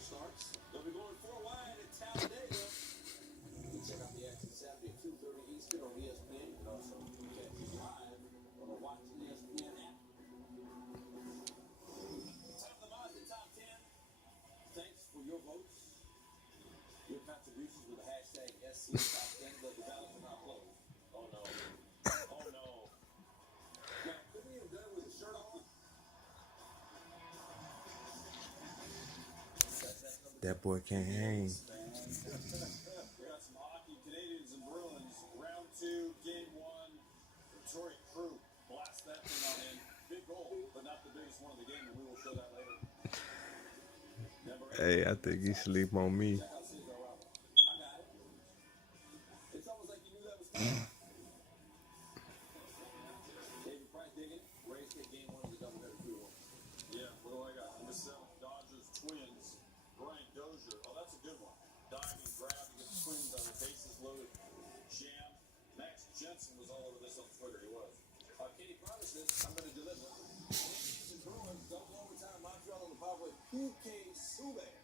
Starts. They'll be going 4 wide at Talladega. You can check out the action Saturday at 2:30 Eastern on ESPN. You can also catch it live on the Watch ESPN app. Top of the mod, the top 10. Thanks for your votes. Your contributions with the hashtag SC Top 10. But the ballots are not closed. Oh no. Oh no. Now, could we have done it with the shirt off? That boy can't hang. We got some hockey. Canadians and Bruins. Round 2, game 1. Detroit Crew blast that thing on in. Big goal, but not the biggest one of the game, and we will show that later. Hey, I think he sleep on me. Check out Cesar Ramos. I got it. It's almost like you knew that was coming. David Price digging it. Rays get game 1 of the doubleheader duel. Yeah, what do I got? Dodgers Twins. Brian Dozier. Oh, that's a good one. Diving grab to get the Twins on the bases loaded. Jam. Max Jensen was all over this on Twitter. He was. Katie promises I'm going to deliver. Yankees and Bruins double overtime. Montreal on the power with PK Subban.